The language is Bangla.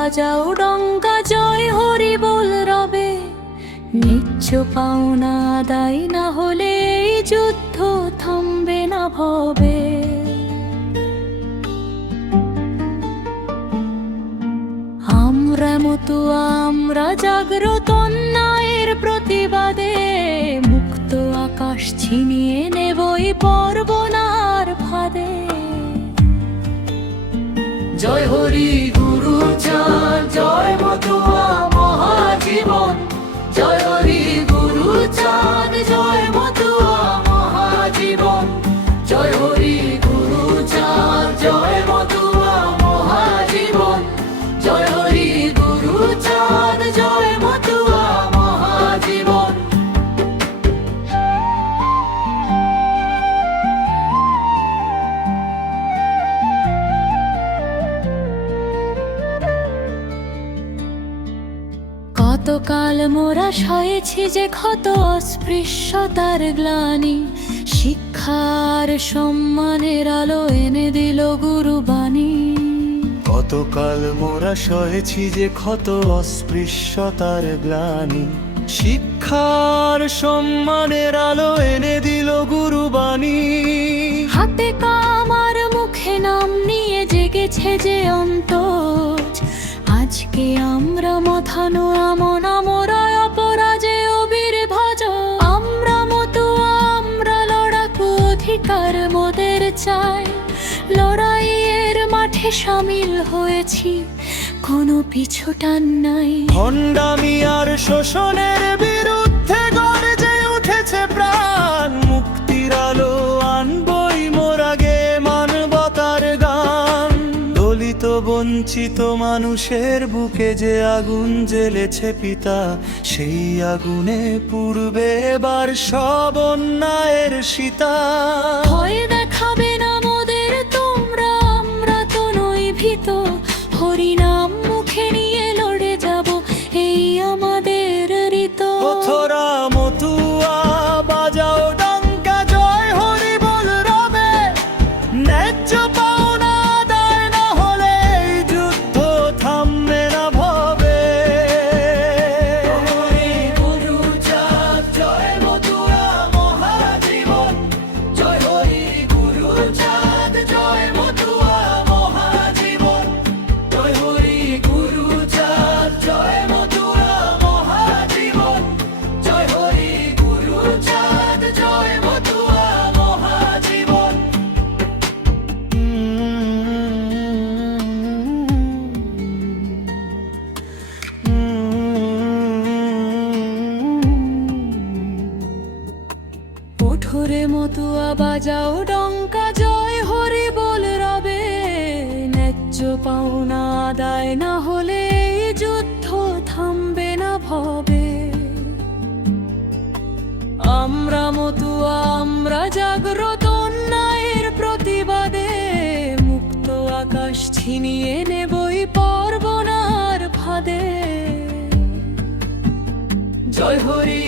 বাজাও ডঙ্কা, জয় হরি বল রবে। ন্যায্য পাওনা আদায় না হলে এই যুদ্ধ থামবে না ভবে। আমরা মতুয়া আমরা জাগ্রত অন্যায়ের প্রতিবাদে, মুক্ত আকাশ ছিনিয়ে নেবই পর্বনার ফাঁদে। জয় হরি গুরু চাঁদ, জয় মতুয়া মহাজীবন। জয় হরি গুরু চাঁদ, জয় মতুয়া মহাজীবন। জয় হরি গুরু চাঁদ, জয় মতুয়া মহাজীবন। জয় হরি গুরু চাঁদ, জয় মতুয়া মহাজীবন। কতকাল মোরা সয়েছি যে ক্ষত, অস্পৃশ্যতার গ্লানি। শিক্ষার সম্মানের আলো এনে দিল গুরুবাণী। কতকাল মোরা সহেছি যে ক্ষত, অস্পৃশ্যতার গ্লানি। শিক্ষার সম্মানের আলো এনে দিল গুরুবাণী। হাতে কামার মুখে নাম নিয়ে জেগেছে যে অন্তর, আজকে আমরা মথানো আমন আমরা অপরাজে অবীর ভজ। আমরা মতুয়া আমরা লড়াকু, অধিকার মোদের চাই। লড়াইয়ের মাঠে সামিল হয়েছি, কোনো পিছুটান নাই। ভণ্ডামি আর শোষণের বিরুদ্ধে গর্জে উঠেছে প্রাণ। মুক্তির আলো আনবই মোরা গে মানবতার গান। দলিত বঞ্চিত মানুষের বুকে যে আগুন জ্বেলেছে পিতা, সেই আগুনে পূর্বে এবার সব অন্যায়ের সীতা। ভয় দেখাবে না মোদের তোমরা, আমরা তো নই ভীত। হরিনাম মুখে নিয়ে লড়ে যাব, এই আমাদের রীত। পথরা মতুয়া বাজাও ডঙ্কা, জয় হরি বল রবে। ন্যায্য পাওনা আদায় না হলে এই যুদ্ধ থামবে না ভবে। গুরু চাঁদ, জয় মতুয়া মহাজীবন। জয় হরি গুরু চাঁদ, জয় মতুয়া মহাজীবন। জয় হরি গুরু চাঁদ, জয় মতুয়া মহাজীবন। জয় হরি গুরু চাঁদ, জয় মতুয়া মহাজীবন। ওঠরে মতুয়া বাজাও ডঙ্কা, জয় হরি বল রবে। ন্যায্য পাওনা আদায় না হলে এই যুদ্ধ থামবে না ভবে। আমরা মতুয়া আমরা জাগ্রত অন্যায়ের প্রতিবাদে, মুক্ত আকাশ ছিনিয়ে নেবই পর্বনার ফাঁদে। জয় হরি